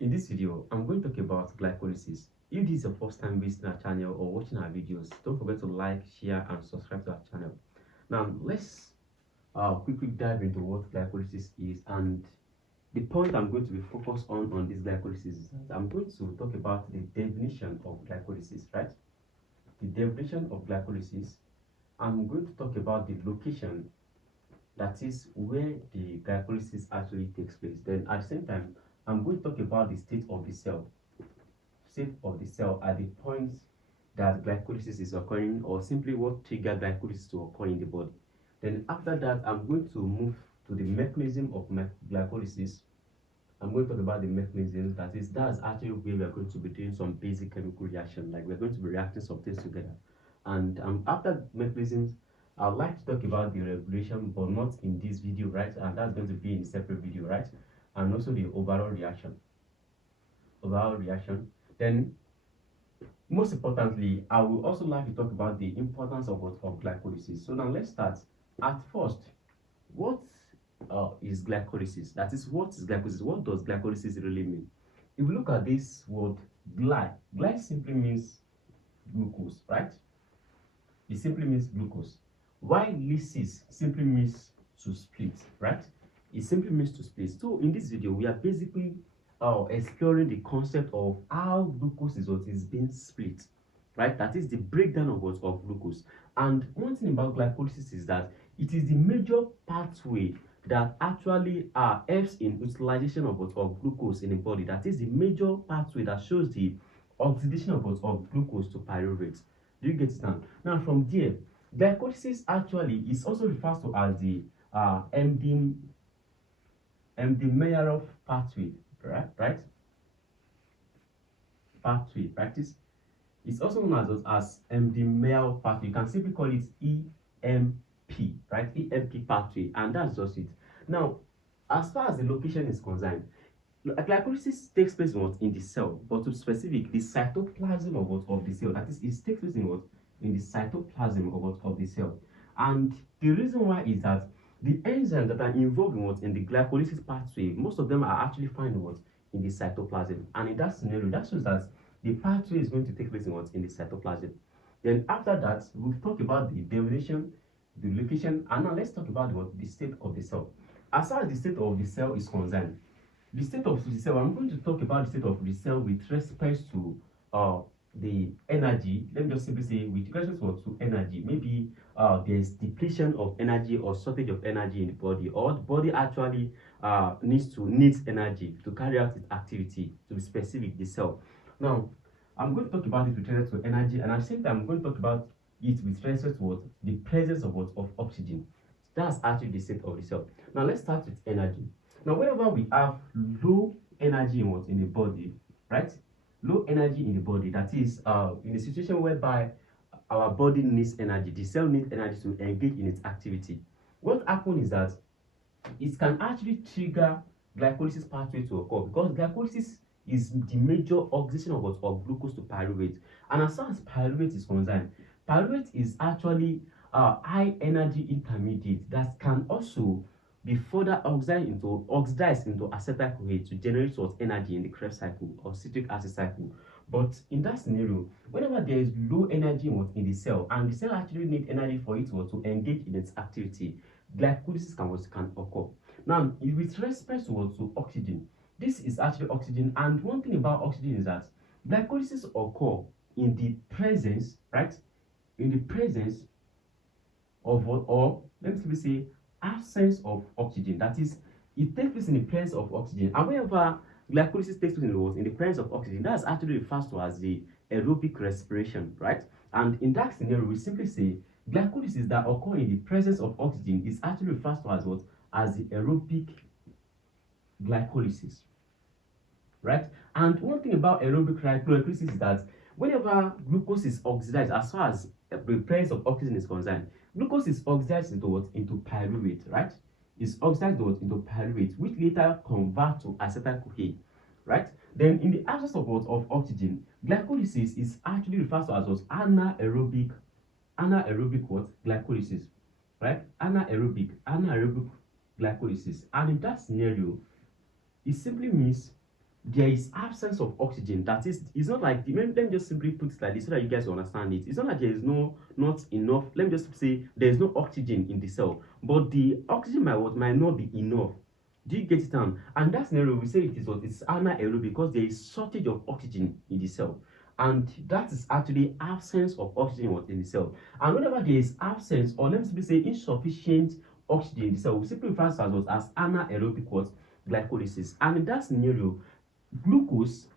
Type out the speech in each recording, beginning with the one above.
In this video, I'm going to talk about glycolysis. If this is your first time visiting our channel or watching our videos, don't forget to like, share, and subscribe to our channel. Now, let's quickly dive into what glycolysis is, and the point I'm going to be focused on this glycolysis is that I'm going to talk about the definition of glycolysis, right? The definition of glycolysis. I'm going to talk about the location, that is where the glycolysis actually takes place. Then at the same time, I'm going to talk about the state of the cell at the point that glycolysis is occurring, or simply what triggers glycolysis to occur in the body. Then after that, I'm going to move to the mechanism of glycolysis. I'm going to talk about the mechanism, that's actually where we're going to be doing some basic chemical reaction, like we're going to be reacting some things together. And after mechanisms, I'd like to talk about the regulation, but not in this video, right? And that's going to be in a separate video, right? And also the overall reaction. Then, most importantly, I will also like to talk about the importance of glycolysis. So now let's start. At first, what is glycolysis? That is, what is glycolysis? What does glycolysis really mean? If we look at this word gly simply means glucose, right? It simply means glucose. While lysis simply means to split, right? It simply means to split. So in this video, we are basically exploring the concept of how glucose is being split, right? That is the breakdown of glucose. And one thing about glycolysis is that it is the major pathway that actually helps in utilization of glucose in the body. That is the major pathway that shows the oxidation of glucose to pyruvate. Do you get it now? Now from there, glycolysis actually is also referred to as the Anaerobic pathway, right? Pathway practice. It's also known as Anaerobic pathway. You can simply call it EMP, right? EMP pathway, and that's just it. Now, as far as the location is concerned, glycolysis takes place in the cell, but to be specific, the cytoplasm of the cell. That is, it takes place in the cytoplasm of the cell. And the reason why is that the enzymes that are involved in the glycolysis pathway, most of them are actually found in the cytoplasm. And in that scenario, that shows that the pathway is going to take place in the cytoplasm. Then after that, we'll talk about the definition, the location, and now let's talk about the state of the cell. As far as the state of the cell is concerned, the state of the cell, I'm going to talk about the state of the cell with respect to the energy. Let me just simply say with respect to energy. Maybe there's depletion of energy or shortage of energy in the body, or the body actually needs energy to carry out its activity, to be specific, the cell. Now, I'm going to talk about it with respect to energy, and at the same time, I'm going to talk about it with respect to the presence of oxygen. That's actually the state of the cell. Now, let's start with energy. Now, whenever we have low energy in the body, right? Low energy in the body, that is in a situation whereby our body needs energy, the cell needs energy to engage in its activity. What happens is that it can actually trigger glycolysis pathway to occur, because glycolysis is the major oxidation of glucose to pyruvate. And as far as pyruvate is concerned, pyruvate is actually high energy intermediate that can also be further oxidized into acetyl-CoA to generate energy in the Krebs cycle or citric acid cycle. But in that scenario, whenever there is low energy in the cell, and the cell actually needs energy for it to engage in its activity, glycolysis can occur. Now, with respect to oxygen, this is actually oxygen, and one thing about oxygen is that glycolysis occur in the presence, right? In the presence of, or let me say, absence of oxygen. That is, it takes place in the presence of oxygen. And whenever glycolysis takes place in the presence of oxygen, that's actually referred to as the aerobic respiration, right? And in that scenario, we simply say glycolysis that occur in the presence of oxygen is actually referred to as what? As the aerobic glycolysis, right? And one thing about aerobic glycolysis is that whenever glucose is oxidized, as far as the presence of oxygen is concerned, glucose is oxidized into what? Into pyruvate, right? It's oxidized into pyruvate, which later convert to acetyl-CoA, right? Then in the absence of oxygen, glycolysis is actually referred to as what? Anaerobic glycolysis, right? Anaerobic glycolysis. And in that scenario, it simply means there is absence of oxygen. That is, it's not like let me just simply put it like this so that you guys understand it. It's not like there is not enough. Let me just say there is no oxygen in the cell, but the oxygen might not be enough. Do you get it down? And that scenario, we say it is what? It's anaerobic because there is shortage of oxygen in the cell. And that is actually absence of oxygen in the cell. And whenever there is absence, or let me simply say insufficient oxygen in the cell, we simply refer to as anaerobic what? Glycolysis. And in that scenario, glucose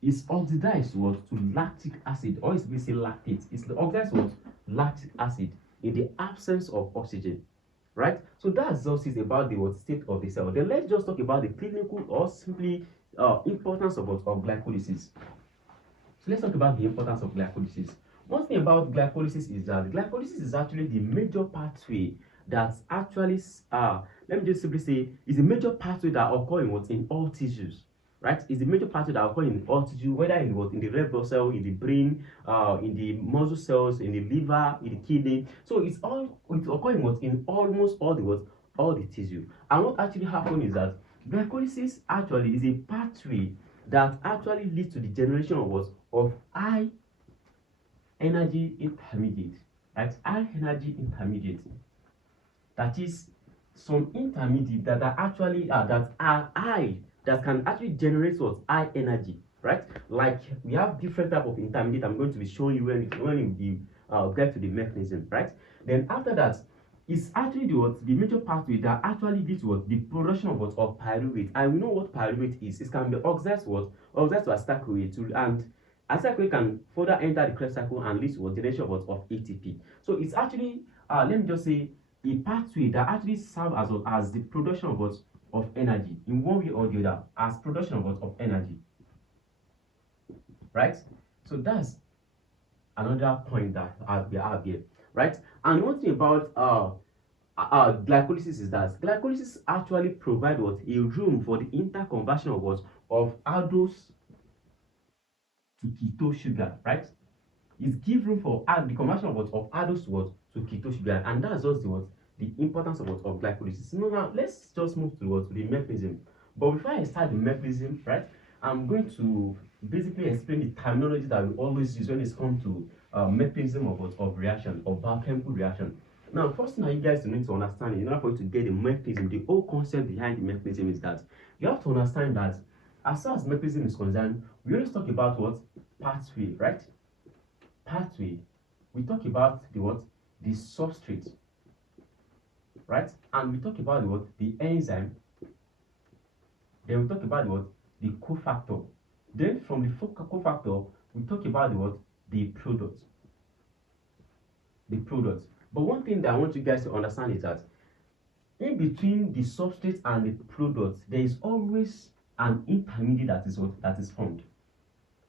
is oxidized what? To lactic acid, or it's basically lactate. It's oxidized what? Lactic acid in the absence of oxygen. Right? So that's just it about the what state of the cell. Then let's just talk about the clinical or simply importance of glycolysis. So let's talk about the importance of glycolysis. One thing about glycolysis is that glycolysis is actually the major pathway that actually let me just simply say is a major pathway that occurs in all tissues. Right? It's a major pathway that occurs in all tissues, whether in the red blood cell, in the brain, in the muscle cells, in the liver, in the kidney. So it occurs in almost all the tissue. And what actually happens is that glycolysis actually is a pathway that actually leads to the generation of high energy intermediate. That's high energy intermediate. That is some intermediate that are actually that are high, that can actually generate high energy, right? Like we have different type of intermediate. I'm going to be showing you when we get to the mechanism, right? Then after that, it's actually the major pathway that actually leads to the production of pyruvate. And we know what pyruvate is. It can be oxidized to acetylcholine, and acetylcholine can further enter the Krebs cycle and lead to generation of ATP. So it's actually let me just say a pathway that actually serves as the production of energy in one way or the other, as production of energy, right? So that's another point that we have here, right? And one thing about glycolysis is that glycolysis actually provides a room for the interconversion of aldose to ketone sugar, right? It gives room for the conversion of aldose to ketone sugar, and that's just the importance of glycolysis. Now let's just move to the mechanism. But before I start the mechanism, right, I'm going to basically explain the terminology that we always use when it comes to mechanism of reaction, or biochemical reaction. Now, first thing that you guys need to understand in order for you to get the mechanism, the whole concept behind the mechanism is that you have to understand that as far as mechanism is concerned, we always talk about pathway, right? Pathway. We talk about the substrate, right? And we talk about the enzyme. Then we talk about the cofactor. Then from the cofactor, we talk about the product. The product. But one thing that I want you guys to understand is that in between the substrate and the product, there is always an intermediate that is formed.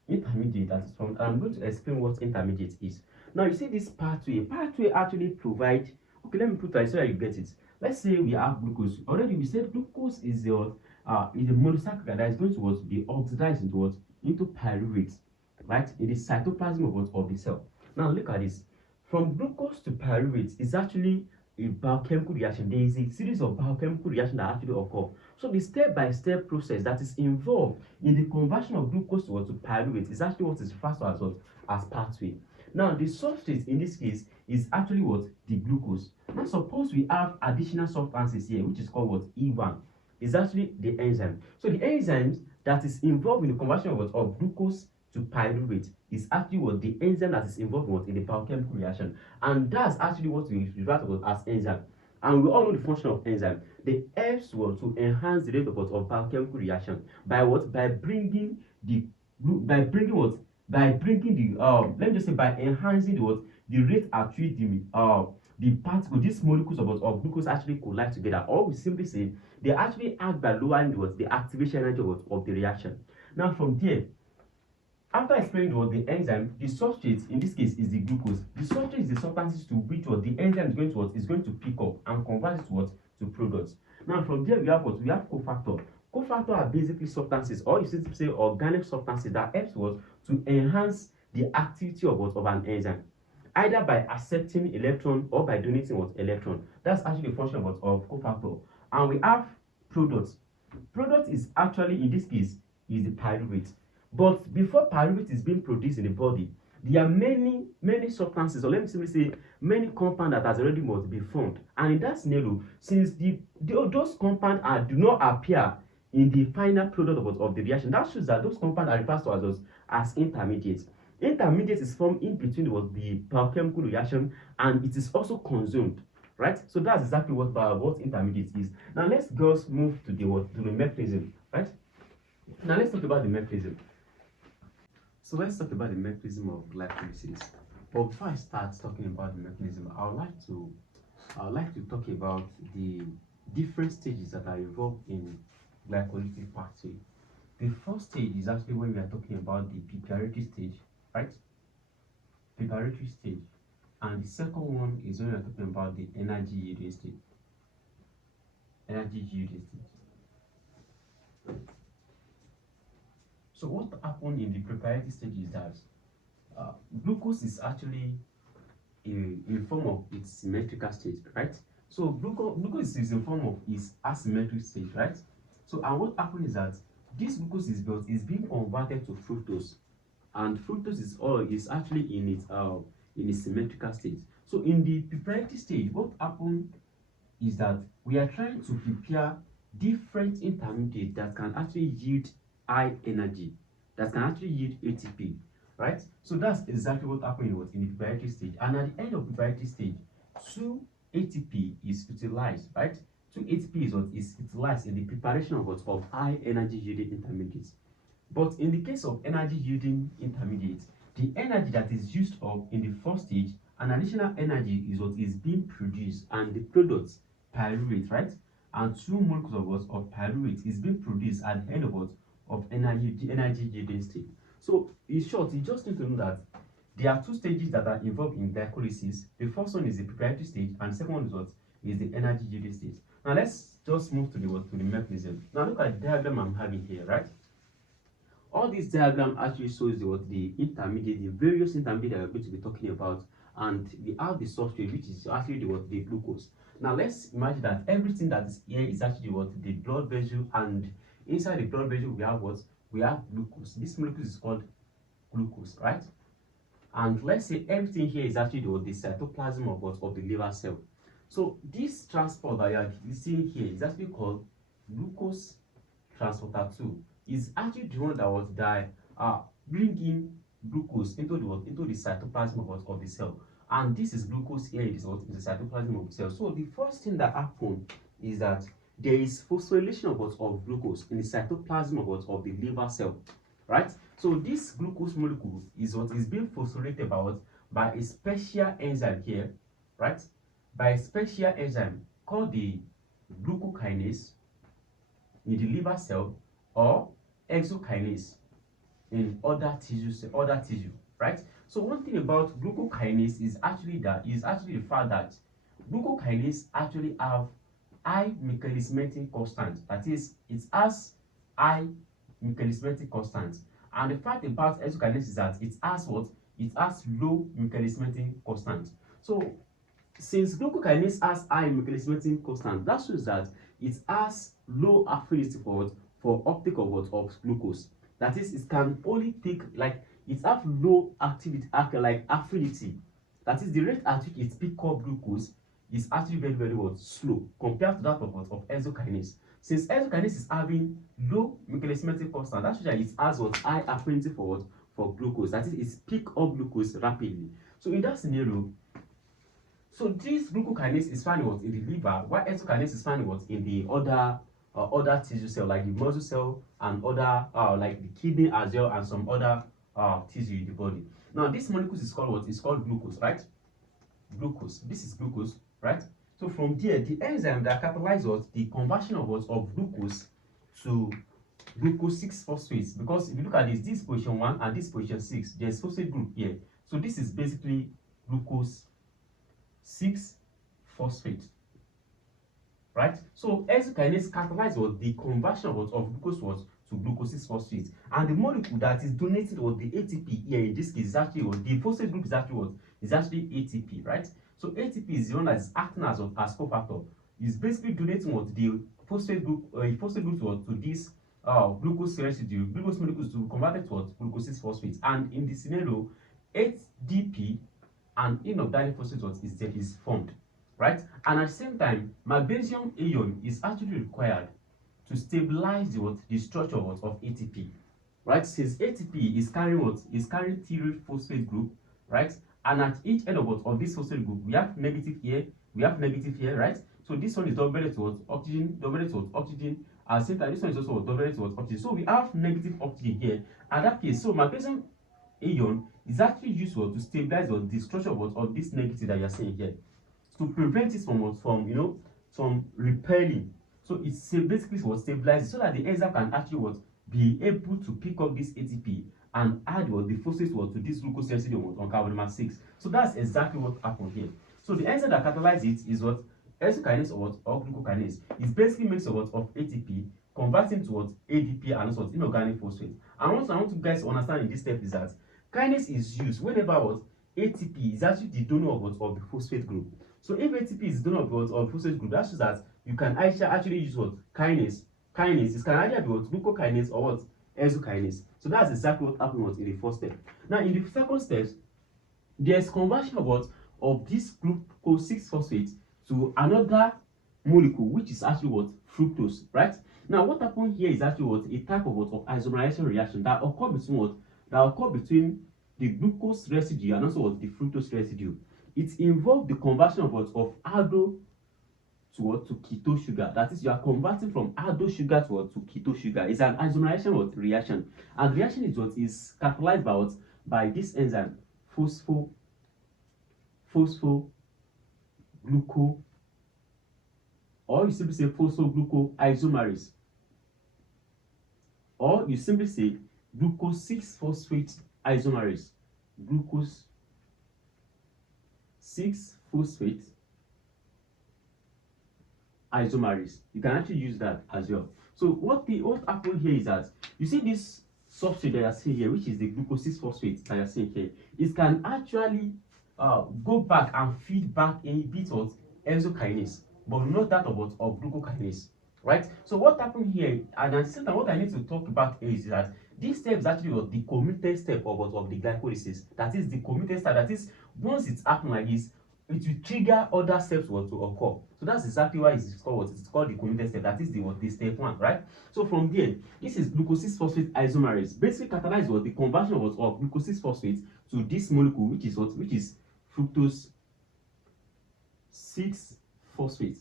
Intermediate that is formed. And I'm going to explain what intermediate is. Now you see this pathway. Pathway actually provide. Okay, let me put it so that you get it. Let's say we have glucose. Already we said glucose is a monosaccharide that is going to be oxidized into pyruvate, right? In the cytoplasm of the cell. Now look at this. From glucose to pyruvate is actually a biochemical reaction. There is a series of biochemical reactions that actually occur. So the step-by-step process that is involved in the conversion of glucose to pyruvate is actually what is referred to as pathway. Now the substrate in this case is actually the glucose. Now suppose we have additional substances here, which is called E1. Is actually the enzyme. So the enzymes that is involved in the conversion of glucose to pyruvate is actually the enzyme that is involved in the biochemical reaction, and that's actually what we refer to as enzyme. And we all know the function of enzyme. They helps to enhance the rate of biochemical reaction by bringing the let me just say by enhancing the rate at which the particle, these molecules of glucose actually collide together, or we simply say they actually act by lowering the activation energy of the reaction. Now from there, after explaining the enzyme, the substrate in this case is the glucose. The substrate is the substances to which the enzyme is going to pick up and convert it to products. Now from there we have we have cofactor. Cofactor are basically substances, or you simply say organic substances that helps to enhance the activity of an enzyme, either by accepting electron or by donating electron. That's actually the function of cofactor. And we have products. Product is actually, in this case, is the pyruvate. But before pyruvate is being produced in the body, there are many substances, or let me simply say many compounds that has already must be formed. And in that scenario, since those compounds do not appear in the final product of the reaction, that shows that those compounds are referred to as intermediates. Intermediate is formed in between the biochemical reaction, and it is also consumed, right? So that's exactly what intermediate is. Now let's just move to the mechanism, right? Now let's talk about the mechanism. So let's talk about the mechanism of glycolysis. But before I start talking about the mechanism, I would like to talk about the different stages that are involved in glycolytic pathway. The first stage is actually when we are talking about the prokaryotic stage, right? Prokaryotic stage. And the second one is when we are talking about the energy yielding stage. Energy yielding stage. So what happened in the prokaryotic stage is that glucose is actually in form of its symmetrical state, right? So glucose is in form of its asymmetric state, right? So and what happens is that this glucose is being converted to fructose, and fructose is actually in its symmetrical state. So in the prokaryotic stage, what happens is that we are trying to prepare different intermediates that can actually yield high energy, that can actually yield ATP, right? So that's exactly what happened in the prokaryotic stage. And at the end of the prokaryotic stage, 2 ATP is utilized, right? 2 ATP is utilized in the preparation of high energy yielding intermediates. But in the case of energy yielding intermediates, the energy that is used up in the first stage, an additional energy is what is being produced, and the product pyruvate, right? And 2 molecules of pyruvate is being produced at the end of energy yielding state. So in short, you just need to know that there are 2 stages that are involved in glycolysis. The first one is the prokaryotic stage, and the second one is the energy yielding stage. Now let's just move to the mechanism. Now look at the diagram I'm having here, right? All this diagram actually shows the various intermediate that we're going to be talking about, and we have the substrate, which is actually the glucose. Now let's imagine that everything that is here is actually the blood vessel, and inside the blood vessel we have we have glucose. This molecule is called glucose, right? And let's say everything here is actually the cytoplasm of the liver cell. So this transport that you are seeing here is actually called glucose transporter 2. Is actually the one that bring in glucose into the cytoplasm of the cell. And this is glucose here in the cytoplasm of the cell. So the first thing that happens is that there is phosphorylation of glucose in the cytoplasm of the liver cell, right? So this glucose molecule is being phosphorylated by a special enzyme here, right? By a special enzyme called the glucokinase in the liver cell, or exokinase in other tissue, right? So one thing about glucokinase is actually the fact that glucokinase actually have high Michaelis-Menten constant. That is, it has high Michaelis-Menten constant. And the fact about exokinase is that it has low Michaelis-Menten constant. So since glucokinase has high Michaelis-Menten constant, that shows that it has low affinity for uptake of glucose. That is, it can only take, like, it has low activity, affinity. That is, the rate at which it pick up glucose is actually very slow compared to that of exokinase. Since exokinase is having low Michaelis-Menten constant, that shows that it has high affinity for glucose. That is, it pick up glucose rapidly. So in that scenario, so this glucokinase is found in the liver, while exokinase is found in the other tissue cell, like the muscle cell and other like the kidney as well, and some other tissue in the body. Now this molecule is called what? It's called glucose, right? Glucose. This is glucose, right? So from there, the enzyme that catalyzes the conversion of glucose to glucose 6-phosphate, because if you look at this position 1 and this position 6, there's phosphate group here. So this is basically glucose 6-phosphate, right? So exokinase catalyzes the conversion of glucose to glucose 6-phosphate, and the molecule that is donating the ATP here in this case is actually the phosphate group is actually ATP, right? So ATP is the one that is acting as cofactor. It's basically donating the phosphate group to this glucose residue, glucose molecules to convert it to what? Glucose 6-phosphate. And in the scenario, ATP and inorganic phosphate is formed, right? And at the same time, magnesium ion is actually required to stabilize the structure of ATP, right? Since ATP is carrying what? Is carrying phosphate group, right? And at each end of this phosphate group, we have negative here, right? So this one is dominated towards oxygen, oxygen. At the same time, this one is also dominated towards oxygen. So we have negative oxygen here. And that case, so magnesium ion is actually used to stabilize the structure of this negative that you are seeing here, to prevent it from repelling. So it's basically what stabilizes, so that the enzyme can actually be able to pick up this ATP and add the phosphate to this glucose residue on carbon number 6. So that's exactly what happened here. So the enzyme that catalyzes it is what? Isokinase or glucokinase. It's basically makes of ATP, converting to ADP and also inorganic phosphate. And what I want you guys to understand in this step is that kinase is used whenever ATP is actually the donor of the phosphate group. So if ATP is the donor of the phosphate group, that shows that you can actually use kinase. Kinase is can either be glucokinase or isokinase. So that's exactly what happened in the first step. Now in the second step, there's conversion of this glucose 6-phosphate to another molecule, which is actually fructose, right? Now what happened here is actually a type of isomerization reaction that occur between the glucose residue and also the fructose residue. It involves the conversion of aldo to keto sugar. That is, you are converting from aldo sugar to keto sugar. It's an isomerization reaction, and the reaction is catalyzed by this enzyme phosphogluco, or you simply say phosphoglucoisomerase, or you simply say glucose 6-phosphate isomerase, glucose 6-phosphate isomerase. You can actually use that as well. So what happened here is that you see this substrate that you are seeing here, which is the glucose 6-phosphate that you are seeing here. It can actually go back and feed back a bit of enzokinase, but not that of glucokinase, right? So what happened here, and at the same time, what I need to talk about is that this step is actually the committed step of the glycolysis. That is the committed step. That is, once it's happened like this, it will trigger other steps to occur. So that's exactly why it's called the committed step. That is the step 1, right? So from there, this is glucose 6-phosphate isomerase. Basically catalyze the conversion of glucose 6-phosphate to this molecule, which is fructose 6-phosphate.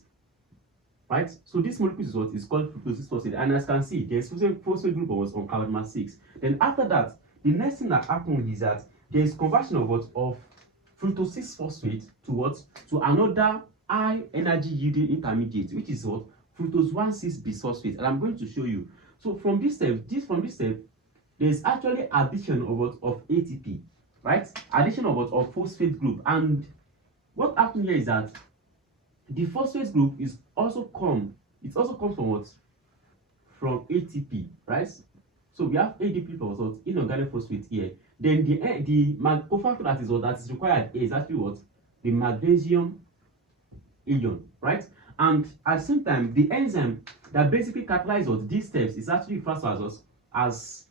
Right? So this molecule is called fructose 6-phosphate, and as you can see, there's phosphate group on carbon number 6. Then after that, the next thing that happens is that there is conversion of fructose 6-phosphate to another high energy yielding intermediate, which is fructose 1,6-bisphosphate, and I'm going to show you. So from this step, there is actually addition of ATP, right? Addition of phosphate group, and what happens here is that the phosphate group also comes from from ATP, right? So we have ADP plus inorganic phosphate here. Then the cofactor that is required is actually the magnesium ion, right? And at the same time, the enzyme that basically catalyzes these steps is actually referred to as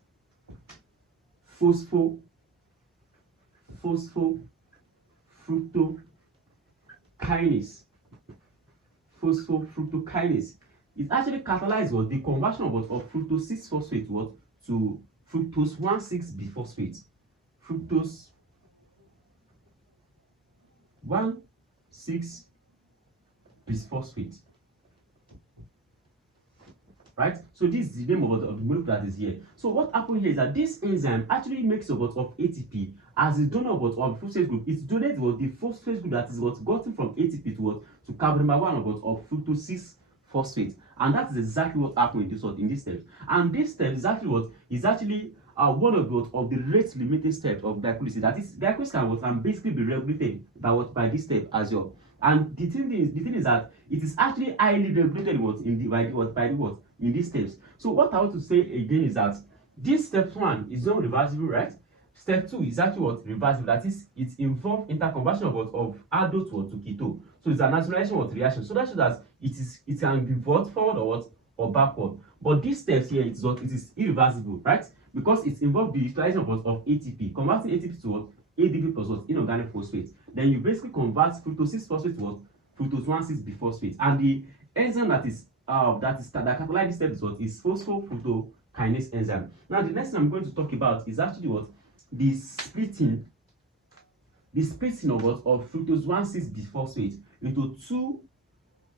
phosphofructokinase. Phosphofructokinase. It actually catalyzes the conversion of fructose 6-phosphate to fructose 1,6-biphosphate. Fructose 1,6-bisphosphate. Right? So this is the name of the molecule that is here. So what happened here is that this enzyme actually makes of ATP as a donor of phosphate group. It donates the phosphate group that is gotten from ATP to carbon number 1 of fructose 6-phosphate, and that is exactly what happened in this step. And this step is actually one of the rate limiting steps of glycolysis. That is, glycolysis can basically be regulated by this step as well. And the thing is that it is actually highly regulated in these steps. So what I want to say again is that this step 1 is not reversible, right? Step 2 is actually reversible. That is, it involves interconversion of aldo to keto. So it's an isolation reaction. So that shows that it can be brought forward or what, or backward. But these steps here, it is irreversible, right? Because it involves the utilization of ATP, converting ATP to what, ADP plus what, inorganic phosphate. Then you basically convert fructose 6-phosphate to what, fructose 1,6-biphosphate. And the enzyme that catalyzes this step is what, is phosphofructokinase enzyme. Now the next thing I'm going to talk about is actually what, the splitting of what, of fructose 1,6-biphosphate into two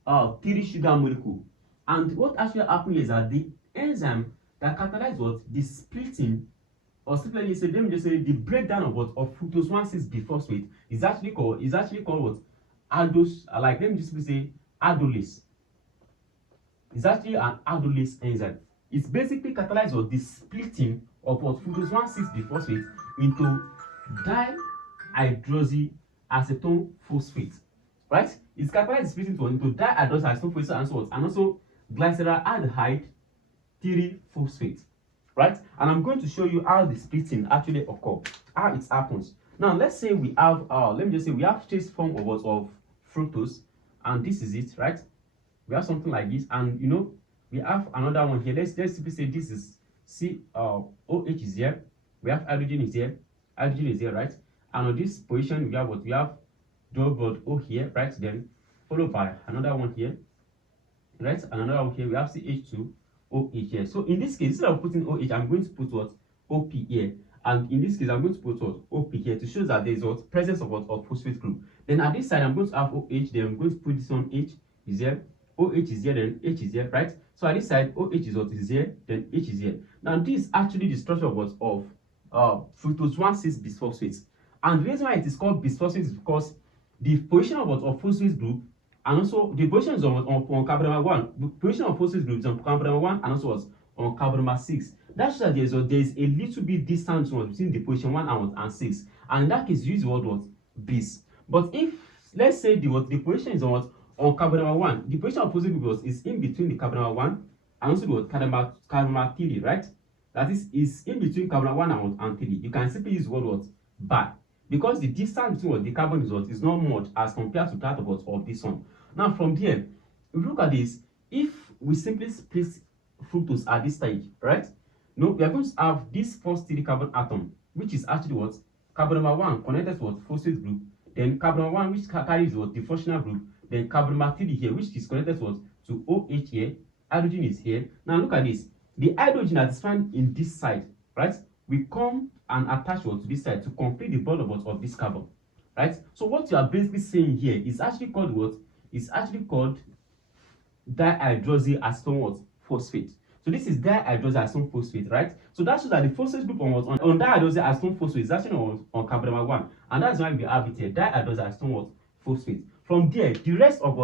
3 sugar molecule. And what actually happened is that the enzyme that catalyzes what, the splitting, or simply let me just say the breakdown of what, of fructose 1,6-biphosphate is actually called what, aldose, like let me just say aldolase. It's actually an aldolase enzyme. It's basically catalyzes what, the splitting of what, fructose 1,6-biphosphate into dihydroxyacetone phosphate. Right? It's catalyzed splitting into dihydroxyacetone phosphate and also glyceraldehyde 3-phosphate. Right? And I'm going to show you how the splitting actually occurs, how it happens. Now let's say we have let me just say we have trace form of fructose, and this is it, right? We have something like this, and you know we have another one here. Let's simply say this is OH is here, we have hydrogen is here, right? And on this position we have what, we have double bond O here, right? Then followed by another one here, right? And another one here, we have CH2OH here. So in this case, instead of putting OH, I'm going to put what, OP here. And in this case, I'm going to put what, OP here, to show that there is what, presence of what, of phosphate group. Then at this side, I'm going to have OH, then I'm going to put this one, H is here, OH is here, then H is here, right? So at this side, OH is what, is here, then H is here. Now this is actually the structure of what, of fructose 1,6-biphosphate. And the reason why it is called bisphosphate is because the position of what, of phosphate group, and also the position is on carbon number 1. The position of phosphate group is on carbon number 1 and also what, on carbon number 6. That's why there is a little bit distance between the position 1 and 6. And in that case, you use the word what, bis. But if let's say the position is on what, on carbon number 1, the position of phosphate group is in between the carbon number 1 and also the carbon number 3, right? That is in between carbon number 1 and 3. You can simply use the word what, bi. Because the distance between what, the carbon is not much as compared to that of this one. Now from here, if you look at this, if we simply split fructose at this stage, right? No, we are going to have this first 3 carbon atom, which is actually what, carbon number 1 connected to what, phosphate group, then carbon number 1 which carries what, the functional group, then carbon number 3 here, which is connected to what, to OH here, hydrogen is here. Now look at this, the hydrogen that is found in this side, right, we come and attach what, to this side to complete the bond of what, of this carbon, right? So what you are basically saying here is actually called what, is actually called dihydroxyacetone what, phosphate. So this is dihydroxyacetone phosphate, right? So that shows that the phosphate group on dihydroxyacetone phosphate is actually on carbon number 1, and that's why we have it here, dihydroxyacetone what, phosphate. From there, the rest of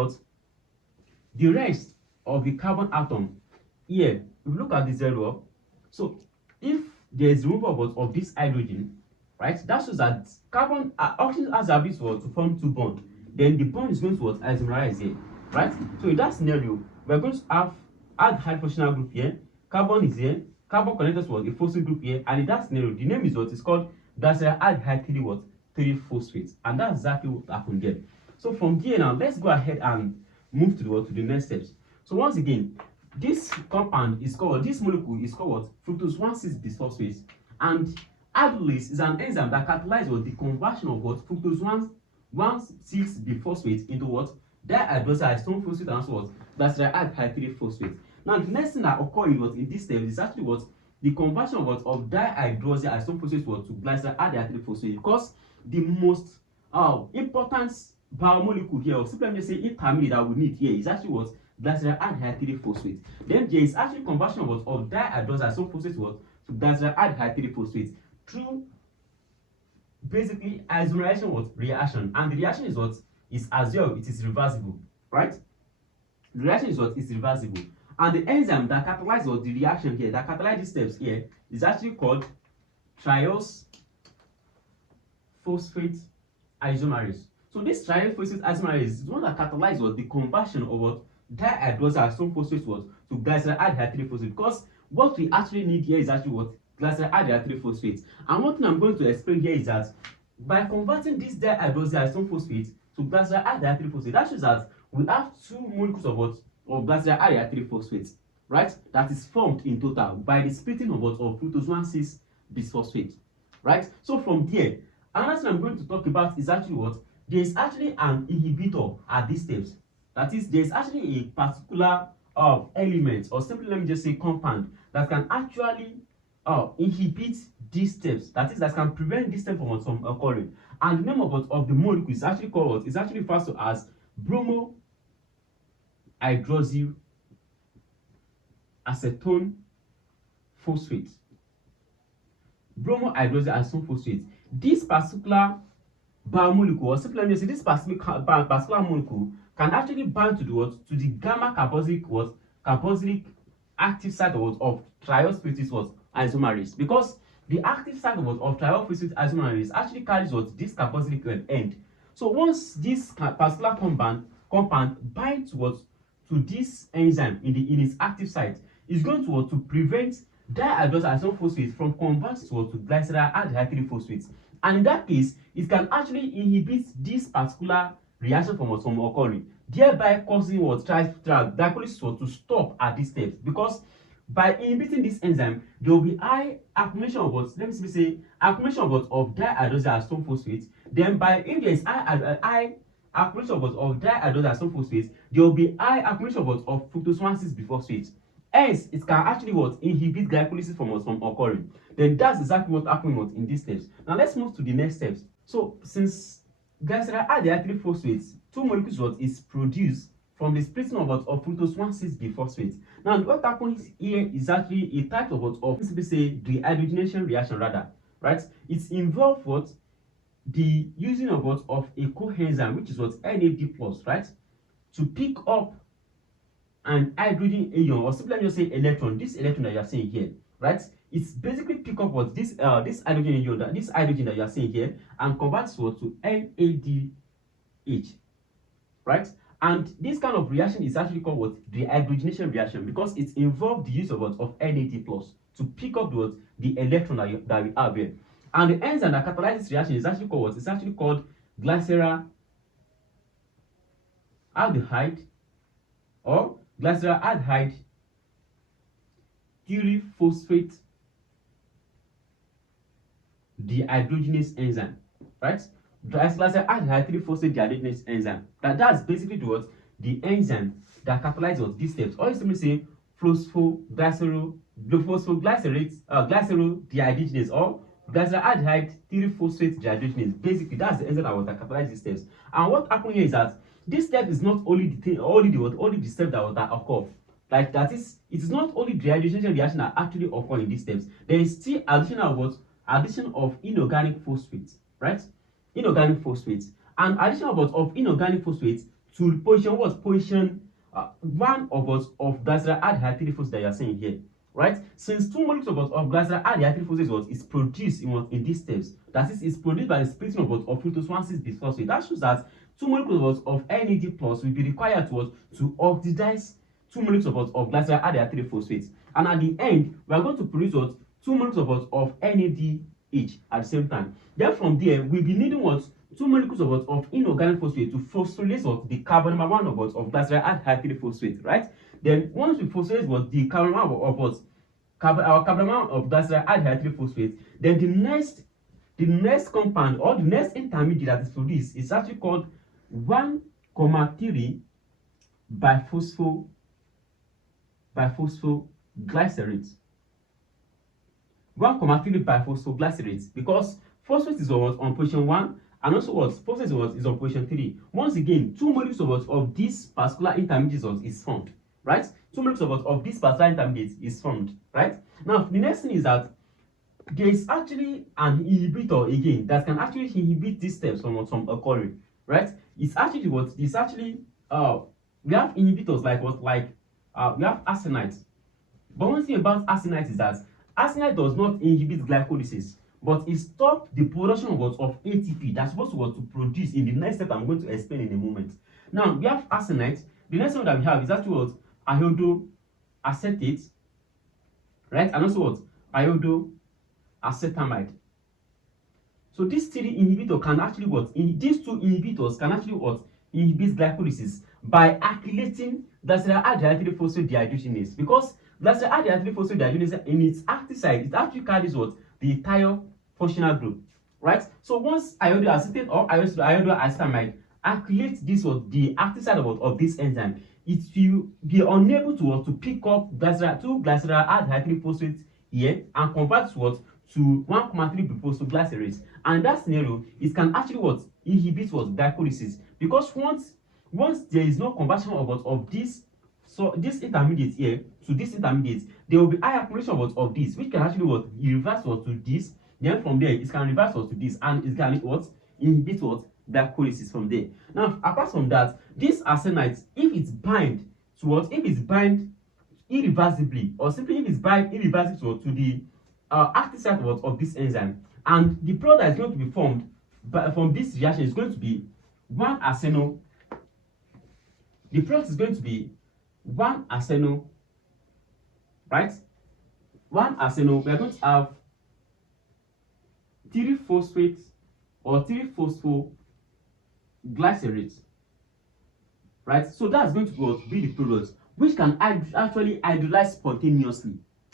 the carbon atom here, if you look at this zero, so if there is removal of this hydrogen, right, that shows that carbon oxygen has the ability to form 2 bonds. Then the bond is going to what, isomerize here, right? So in that scenario, we're going to have aldehyde functional group here, carbon is here, carbon connected to what, a phosphate group here, and in that scenario, the name is what is called glyceraldehyde 3-phosphate, and that's exactly what happened there. So from here now, let's go ahead and move to the next steps. So once again, this compound is called, this molecule is called what, fructose 1,6-biphosphate, and aldolase is an enzyme that catalyzes the conversion of what, fructose 1,6-biphosphate into what, dihydroxyacetone phosphate and also what, glyceraldehyde 3-phosphate. Now the next thing that occurs in this step is actually what, the conversion of what, of dihydroxyacetone phosphate to glyceraldehyde 3-phosphate, because the most important biomolecule here, or simply let me just say intermediate that we need here, is actually what, glyceraldehyde 3-phosphate. Then there is actually conversion of what, of dihydroxyacetone phosphate to glyceraldehyde 3-phosphate through basically isomerization reaction, and the reaction is what, is as well, it is reversible, right? The reaction is what, is reversible, and the enzyme that catalyzes the reaction here, that catalyzes these steps here, is actually called triose phosphate isomerase. So this triose phosphate isomerase is the one that catalyzes the conversion of what, dihydroxyacetone phosphate to glyceraldehyde 3-phosphate, because what we actually need here is actually what, glyceraldehyde 3-phosphate. And one thing I'm going to explain here is that by converting this dihydroxyacetone phosphate to glyceraldehyde 3-phosphate, that shows that we have two molecules of what? Of glycerol aldehyde phosphate, right? That is formed in total by the splitting of what? Of fructose 1,6 bisphosphate, right? So from there, another thing I'm going to talk about is actually what? There is actually an inhibitor at these steps. That is, there is actually a particular element, or simply let me just say compound, that can actually inhibit these steps. That is, that can prevent this step from occurring. And the name of the molecule is actually called what? It's actually referred to as bromohydroxyl acetone phosphate. Bromohydroxyl acetone phosphate. This particular biomolecule, or simply let me say this particular molecule, can actually bind to the what? To the gamma carboxylic what? Carboxylic active site of triphosphate what? Isomerase. Because the active site of triphosphate isomerase actually carries what? This carboxylic end. So once this particular compound binds what? To this enzyme in its active site, is going to what? To prevent dihydroxyl acetone phosphate from converting to glycerol aldehyde phosphate. And in that case, it can actually inhibit this particular reaction from occurring, thereby causing what? Glycolysis to stop at these steps. Because by inhibiting this enzyme, there will be high accumulation of what? Let me say accumulation of what? Of dihydroxyl acetone phosphate. Then if there is high accumulation of what? Of dihydroxyl acetone phosphate, there will be high accumulation of what? Of fructose 1,6 bisphosphate. Hence, it can actually what? Inhibit glycolysis from occurring. Then that's exactly what happens in these steps. Now let's move to the next steps. So since glycerol aldehyde phosphate, two molecules what? Is produced from the splitting of what? Of fructose 1,6 bisphosphate. Now what happens here is actually a type of what? Of simply say dehydrogenation reaction rather, right? It's involved what? The using of what? Of a coenzyme, which is what? NAD plus, right? To pick up an hydrogen ion, or simply let me just say electron. This electron that you are seeing here, right? It's basically pick up what? This hydrogen ion, this hydrogen that you are seeing here, and convert it to NADH, right? And this kind of reaction is actually called what? The hydrogenation reaction, because it involves the use of what? Of NAD plus to pick up the electron that we have here. And the enzyme that catalyzes this reaction is actually called what? It's actually called glycerol aldehyde, or glycerol aldehyde phosphate dehydrogenase enzyme, right? Glycerol aldehyde phosphate dehydrogenase enzyme. That's basically the enzyme that catalyzes what? These steps. Or simply say phosphoglycerol dehydrogenase, or glycerol aldehyde phosphate dehydrogenase. Basically, that's the enzyme that catalyzes these steps. And what happens here is that this step is not only the step that occur. Like that is, it is not only the dehydrogenation reaction that actually occur in these steps. There is still addition of inorganic phosphate, right? Inorganic phosphate, and addition of inorganic phosphate to position what? Position one of glycerol aldehyde phosphate that you are seeing here, right? Since two molecules of glycerol aldehyde phosphate is produced in these steps, that is produced by the splitting of fructose 1,6 bisphosphate. That shows that two molecules of NAD plus will be required to oxidize two molecules of glycerol aldehyde phosphate, and at the end we are going to produce two molecules of NADH at the same time. Then from there we'll be needing two molecules of inorganic phosphate to phosphorylate the carbon number one of glycerol aldehyde phosphate, right? Then once we phosphorylate the carbon number of carbon number of glycerol aldehyde phosphate, then the next compound, or the next intermediate that is produced, is actually called 1,3 biphosphoglyserates. 1,3 biphosphoglyserates, because phosphate is on position 1, and also phosphate is on position 3. Once again, two molecules of this particular intermediate is formed, right? Two molecules of this particular intermediate is formed, right? Now the next thing is that there is actually an inhibitor again that can actually inhibit these steps from occurring, right? It's actually we have inhibitors like we have arsenic. But one thing about arsenic is that arsenic does not inhibit glycolysis, but it stops the production of ATP that's supposed to produce in the next step I'm going to explain in a moment. Now we have arsenic. The next one that we have is actually iodoacetate, right? And also iodoacetamide. So these three inhibitors can actually these two inhibitors can actually inhibit glycolysis. by alkylating glycerol phosphate dehydrogenase, because glycerol phosphate dehydrogenase in its active site, it actually carries what? The entire functional group, right? So once iodoacetate or iodoacetamide alkylate this was the active site of this enzyme, it will be unable to pick up glycerol phosphate here and convert to 1,3 glucosylglycerate. And in that scenario, it can actually inhibit glycolysis, because once there is no conversion of this, so this intermediate here to this intermediate, there will be high accumulation of this, which can actually reverse to this. Then from there, it can reverse to this, and it can inhibit glycolysis from there. Now, apart from that, this arsenite, if it bind irreversibly, or simply if it's bind irreversibly to the active site of this enzyme, and the product that is going to be formed from this reaction is going to be one arsenal. The product is going to be one arsenal, right? One arsenal. We are going to have 3 phosphate or 3 phosphoglycerate, right? So that's going to be the product, which can actually hydrolyze spontaneously,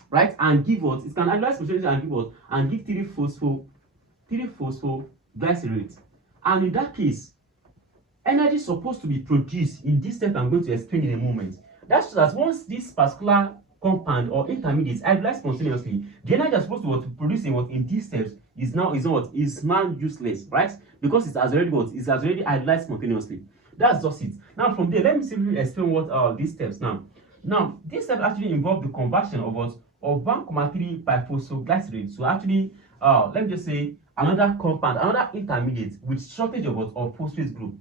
right? And give what? It can hydrolyze spontaneously and give what? And give 3 phosphoglycerate. And in that case, energy is supposed to be produced in this step I'm going to explain in a moment. That's that once this particular compound or intermediate hydrolyze spontaneously, the energy that's supposed to produce in these steps is now useless, right? Because it has already hydrolyzed spontaneously. That's just it. Now from there, let me simply explain what are these steps now. Now, these steps actually involve the conversion of 1,3 bifosoglycerate to actually let me just say another compound, another intermediate with shortage of phosphate group.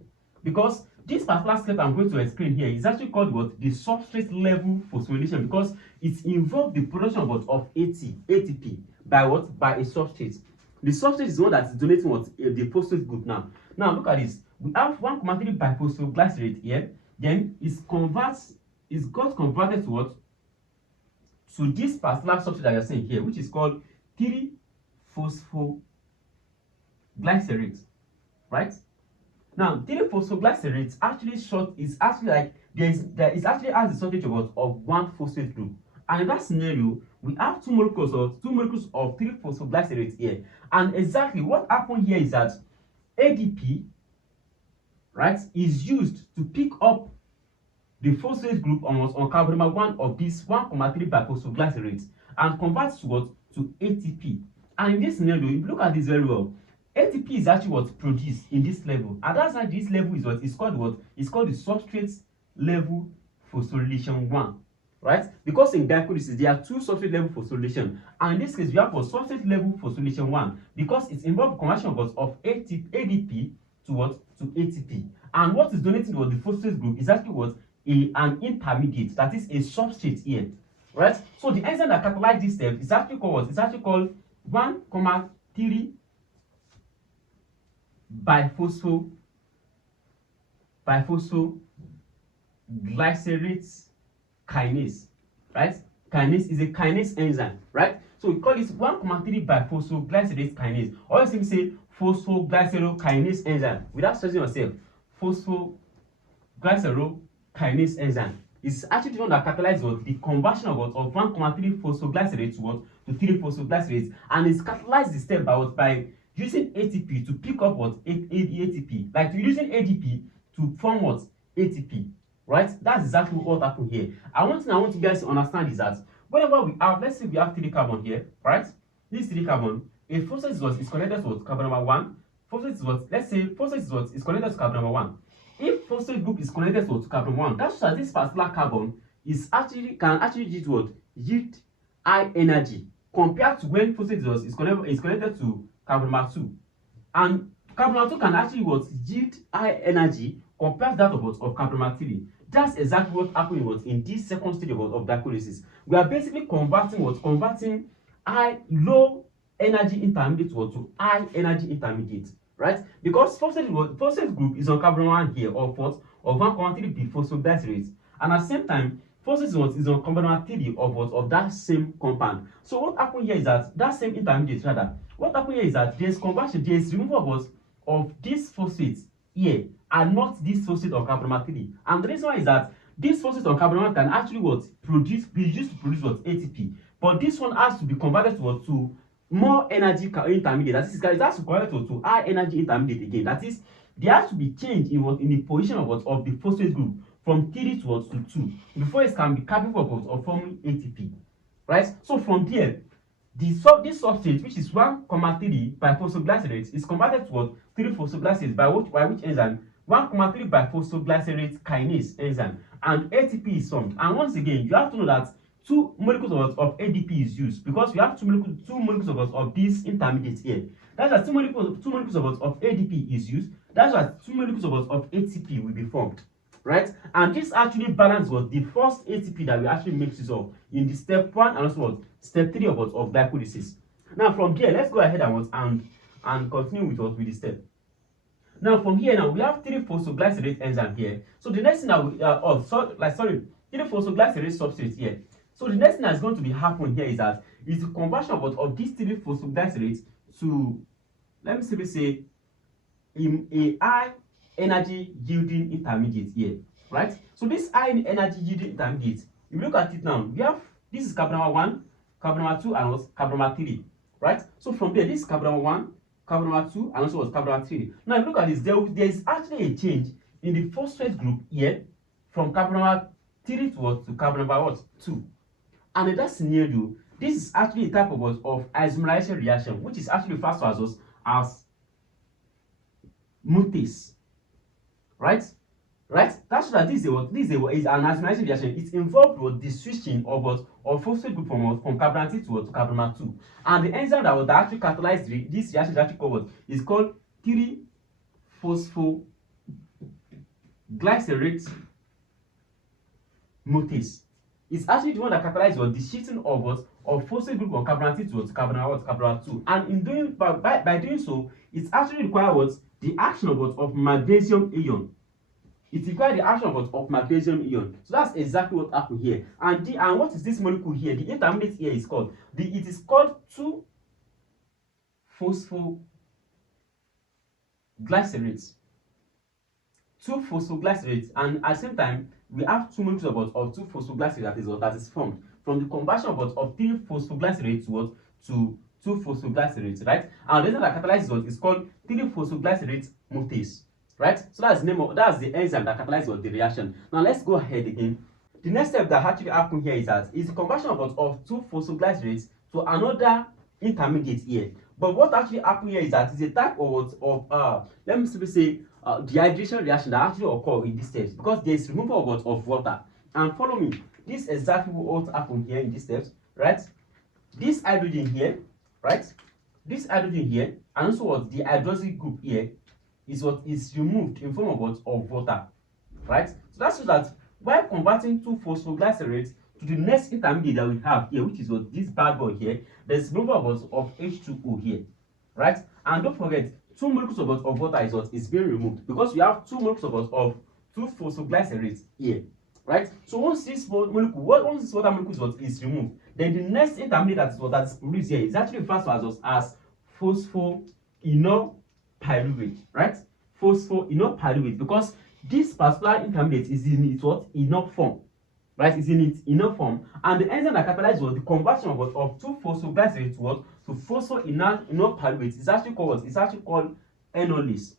Because this particular step I'm going to explain here is actually called the substrate level phosphorylation, because it involves the production of ATP by a substrate. The substrate is the one that is donating the phosphate group now. Now look at this. We have 1,3 bifosoglycerate here. Then it got converted to this particular substrate that you're seeing here, which is called 3 phosphoglycerate, right? Now, 3 phosphoglycerate is actually like it actually has a shortage of 1 phosphate group. And in that scenario, we have 2 molecules of 3 phosphoglycerate here. And exactly what happened here is that ADP, right, is used to pick up the phosphate group on carbon number 1 of this 1,3 bifosoglycerate and convert to ATP. And in this scenario, if you look at this very well, ATP is actually produced in this level, and that's why this level is called the substrate level phosphorylation 1, right? Because in glycolysis there are 2 substrate level phosphorylation, and in this case we have substrate level phosphorylation 1 because it involves conversion of ADP to ATP. And what is donating the phosphate group is actually an intermediate, that is a substrate here, right? So the enzyme that catalyzes this step is actually called 1,3 bifosoglycerate kinase, right? Kinase is a kinase enzyme, right? So we call it 1,3 bifosoglycerate kinase, or you simply say phosphoglycerokinase enzyme without stressing yourself. Phosphoglycerokinase enzyme is actually the one that catalyzes the conversion of 1,3 phosphoglycerate to 3 phosphoglycerate, and it's catalyzed the step by using ATP to pick up ATP, like using ADP to form ATP, right? That's exactly what happened here. And one thing I want you guys to understand is that whenever we have, let's say we have 3 carbon here, right? This 3 carbon, a phosphate is connected to carbon number 1. Let's say phosphate is connected to carbon number 1. If phosphate group is connected to carbon 1, that shows that this particular carbon can actually yield high energy compared to when phosphate is connected to carbon number 2. And carbon number 2 can actually yield high energy compared to that of carbon number 3. That's exactly what happened in this second stage of glycolysis. We are basically converting low energy intermediate to high energy intermediate, right? Because phosphate group is on carbon 1 here of 1,3 bifosoglycerate, and at the same time phosphate is on carbon 3 of that same compound. So what happened here is that same intermediate what happened here is that there's conversion, there's removal of this phosphate here, are not this phosphate or carbon number 3. And the reason why is that this phosphate or carbon number can actually be used to produce ATP. But this one has to be converted to more energy intermediate. That is, it has to convert to high energy intermediate again. That is, there has to be change in the position of the phosphate group from 3 to 2 before it can be capable of forming ATP. Right? So from there, this substrate, which is 1,3 biphosphogycerate, is converted to 3 phosphoglycerate by which enzyme? 1,3 biphosphogycerate kinase enzyme, and ATP is formed. And once again, you have to know that 2 molecules of ADP is used because we have 2 molecules of this intermediate here. That's why 2 molecules of ADP is used. That's why 2 molecules of ATP will be formed. Right? And this actually balances the first ATP that we actually make use of in the step 1 and also step 3 of glycolysis. Now from here, let's go ahead and continue with the step. Now from here, we have 3 phosphoglycerate enzyme here. So the next thing that we 3 phosphoglycerate substrate here. So the next thing that's going to be happening here is the conversion of these 3 phosphoglycerates to, let me say a high energy yielding intermediate here, right? So this high energy yielding intermediate, if you look at it now, we have this is carbon number 1, carbon number 2, and also carbon number 3, right? So from there, this is carbon number 1, carbon number 2, and also carbon number 3. Now if you look at this, there is actually a change in the phosphate group here from carbon number 3 to carbon number 2. And in that scenario, this is actually a type of isomerization reaction, which is actually referred to as mutase. Right? That's that this is an isomerization reaction. It's involved with the switching of phosphate group from carbon 3 to carbon 2. And the enzyme that actually catalyze this reaction is actually called 3 phosphoglycerate mutase. It's actually the one that catalyzes the shifting of phosphate group from carbon 3 to carbon 2. And in doing by doing so, it actually requires the action of magnesium ion. It requires the action of magnesium ion. So that's exactly what happened here. And what is this molecule here? The intermediate here is called 2 phosphoglycerates. 2 phosphoglycerates, and at the same time, we have 2 molecules of 2 phosphoglycerates that is formed from the conversion of 3 phosphoglycerates to 2 phosphoglycerates, right? And the enzyme that catalyzes is called 3 phosphoglycerate mutase, right? So that's the enzyme that catalyzes the reaction. Now let's go ahead again. The next step that actually happens here is the conversion of 2 phosphoglycerates to another intermediate here. But what actually happens here is that it's a type of let me say dehydration reaction that actually occurs in these steps because there is removal of water. And follow me. This is exactly what happens here in these steps, right? This hydrogen here, right? This hydrogen here, and also the hydroxyl group here is what is removed in form of water, right? So that's so that while converting 2 phosphoglycerates to the next intermediate that we have here, which is this bad boy here, there's removal of H2O here, right? And don't forget, 2 molecules of water is being removed because we have 2 molecules of 2 phosphoglycerates here, right? So once this water molecule is removed, then the next intermediate that is produced here is actually referred to as phosphoenol pyruvate, right? Phosphoenol because this particular intermediate is in its enol form, right? It's in its enol form, and the enzyme that catalyzes the conversion of 2 phosphoglycerates to phosphoenol pyruvate is actually called enolase,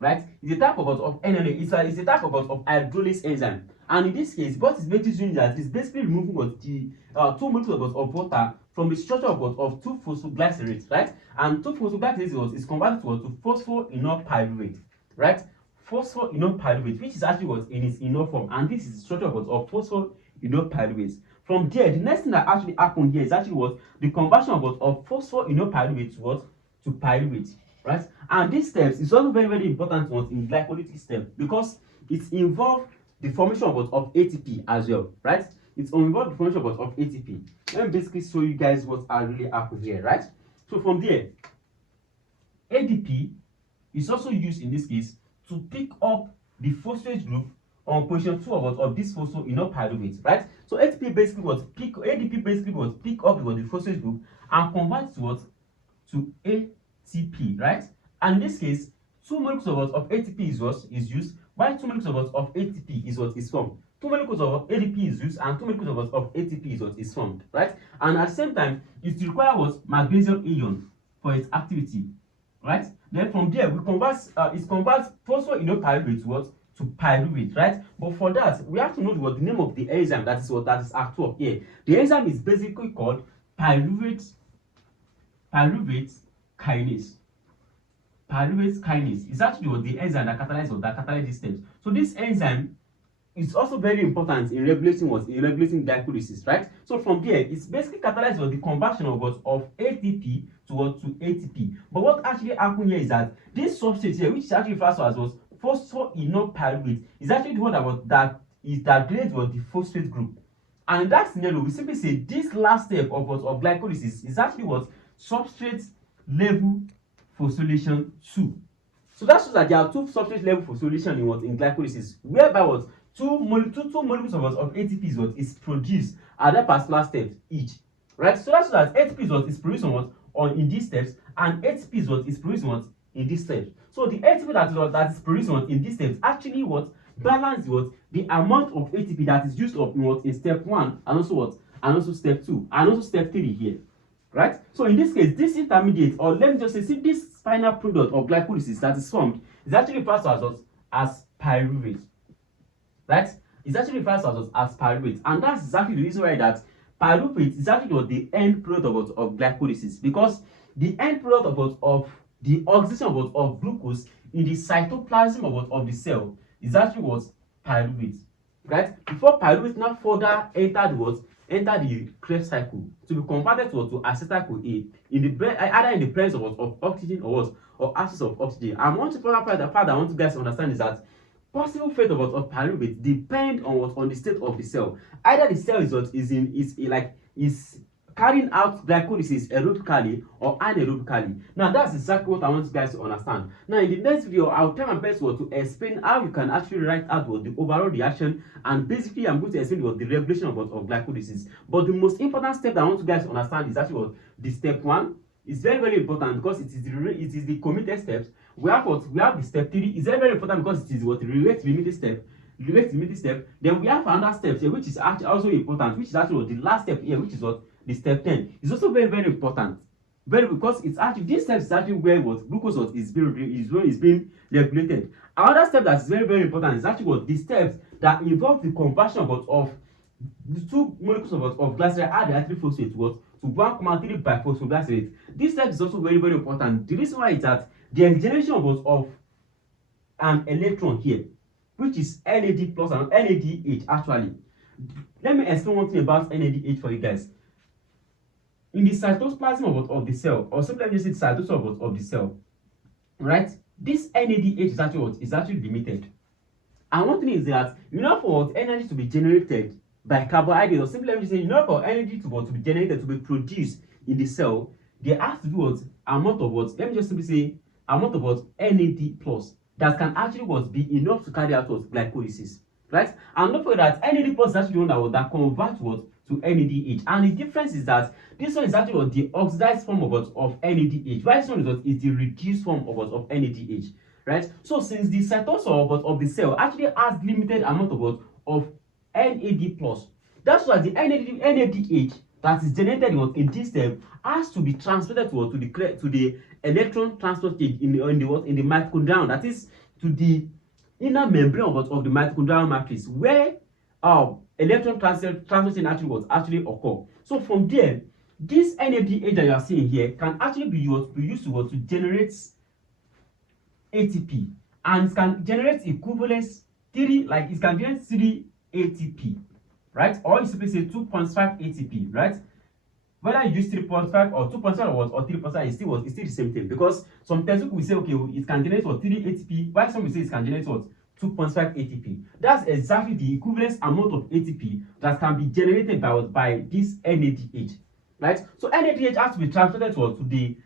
right? It's a type of enolase. It's a type of hydrolase enzyme, and in this case, what is basically doing that is basically removing the 2 molecules of water from the structure of 2 phosphoglycerates, right? And 2 phosphoglycerates is converted to phosphoenol pyruvate, right? Phosphoenol pyruvate, which is actually in its enol form, and this is the structure of phosphoenol pyruvate. From there, the next thing that actually happened here is actually the conversion of phosphoenol pyruvate to pyruvate, right? And these steps is also very, very important in glycolytic step because it involves the formation of ATP as well, right? It involves the formation of ATP. Let me basically show you guys what are really happening here, right? So from there, ADP is also used in this case to pick up the phosphate group on position 2 of this phosphoenol pyruvate, right? So ADP basically pick up the phosphate group and convert to ATP, right? And in this case, 2 molecules of ATP is used, while 2 molecules of ATP is what is formed. 2 molecules of ADP is used and 2 molecules of ATP is what is formed, right? And at the same time, it requires what? Magnesium ion for its activity, right? Then from there, it converts phosphoenolpyruvate to what? To pyruvate, right? But for that, we have to know what the name of the enzyme that is at work here. The enzyme is basically called pyruvate kinase. Pyruvate kinase is actually what the enzyme that catalyzes these steps. So this enzyme is also very important in regulating glycolysis, right? So from there, it's basically catalyzes the conversion of ATP to ATP. But what actually happens here is that this substrate here, which is actually referred to as phosphoenolpyruvate, is actually the one that degrades the phosphate group. And in that scenario, we simply say this last step of glycolysis is actually substrate level phosphorylation 2. So that shows that there are 2 substrate level phosphorylation in glycolysis, whereby two molecules of ATP is produced at that particular step each, right? So that's that ATP is produced in these steps, and ATP is produced in these steps. So the ATP that is produced in these steps actually balance the amount of ATP that is used up in step 1 and also step 2 and also step 3 here, right? So in this case, this intermediate, or let me just say, this final product of glycolysis that is formed is actually referred to as pyruvate, right? It's actually referred to as pyruvate, and that's exactly the reason why that pyruvate is actually the end product of glycolysis, because the end product of the oxidation of glucose in the cytoplasm of the cell is actually pyruvate, right? Before pyruvate now further enter the Krebs cycle to be converted to acetyl-CoA either in the presence of oxygen or absence of oxygen. And one important part I want you guys to understand is that possible fate of pyruvate depend on the state of the cell. Either the cell is carrying out glycolysis aerobically or anaerobically. Now that's exactly what I want you guys to understand. Now in the next video, I'll try my best to explain how you can actually write out the overall reaction, and basically I'm going to explain the regulation of glycolysis. But the most important step that I want you guys to understand is actually the step 1. It's very, very important because it is the committed steps. We have the step 3. It's very, very important because it is the rate limited step. Then we have another step here, which is actually also important, which is actually the last step here, which is the step 10. It's also very, very important. Because it's actually this step is actually where glucose is being regulated. Another step that's very, very important is actually the steps that involve the conversion of the 2 molecules of glycerol aldehyde phosphate to 1,3 biphosphoglycerate. This step is also very, very important. The reason why is that there is generation of an electron here, which is NAD plus and NADH actually. Let me explain one thing about NADH for you guys. In the cytoplasm of the cell, or simply let me say the cytosol of the cell, right? This NADH is actually limited. And one thing is that for energy to be generated by carbohydrates, or simply let me say for energy to be generated, to be produced in the cell, there has to be amount of let me just simply say amount of NAD plus that can actually be enough to carry out glycolysis, right? And don't forget that NAD plus is actually the one that converts to NADH. And the difference is that this one is actually the oxidized form of NADH, while this one is the reduced form of NADH, right? So since the cytosol of the cell actually has limited amount of NAD plus, that's why the NADH that is generated in this step has to be transferred to the electron transport stage in the mitochondrion, that is to the inner membrane of the mitochondrial matrix, where electron transfer actually occur. So from there, this NADH that you are seeing here can actually be used to generate ATP, and it can generate equivalence 3, like it can generate 3 ATP, right? Or you simply say 2.5 ATP, right? Whether you use 3.5 or 2.5 or 3.5 is still the same thing, because some textbooks will say it can generate 3 ATP, while some will say it can generate 2.5 ATP. That's exactly the equivalent amount of ATP that can be generated by this NADH, right? So NADH has to be transferred to the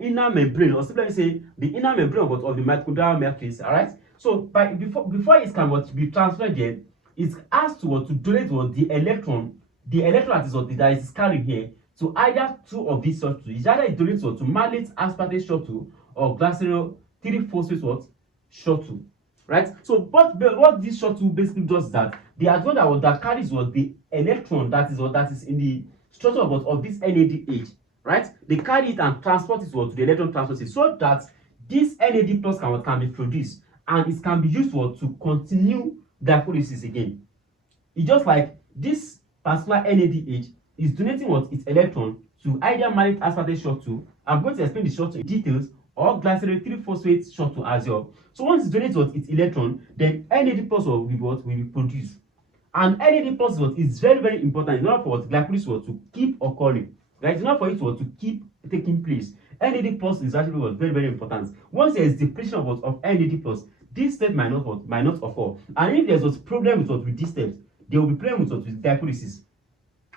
inner membrane, or simply say the inner membrane of the mitochondrial matrix, all right? So before it can be transferred there, it has to donate the electron that is carrying here to either 2 of these shuttle. It's either it donates to malate aspartate shuttle or glycerol 3-phosphate what? Shuttle. Right? So what this shuttle basically does is that the advance that carries what? The electron that is in the structure of this NADH, right? They carry it and transport it to the electron transport so that this NAD plus can be produced and it can be used to continue glycolysis again. It's just like this particular NADH is donating its electron to either malate aspartate shuttle. I'm going to explain the shuttle in details, or glycerol 3-phosphate shuttle as well. So once it donates its electron, then NAD plus will be produced. And NAD plus is very, very important in order for glycolysis to keep occurring. Right? In order for it to keep taking place. NAD plus is actually very, very important. Once there is depletion of NAD plus, this step might not occur. And if there's a problem with this step, there will be problem with glycolysis.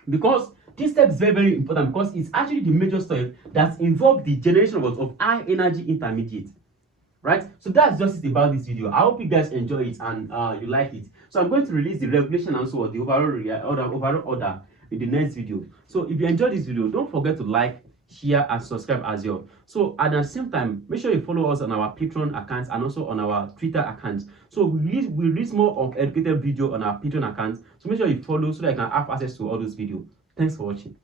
Because this step is very, very important because it's actually the major step that involves the generation of high energy intermediate. Right? So that's just it about this video. I hope you guys enjoy it and you like it. So I'm going to release the regulation and also the overall order in the next video. So if you enjoyed this video, don't forget to like, share and subscribe as well. So at the same time, make sure you follow us on our Patreon accounts and also on our Twitter accounts. So we release more of educated video on our Patreon accounts. So make sure you follow so that you can have access to all those videos. Thanks for watching.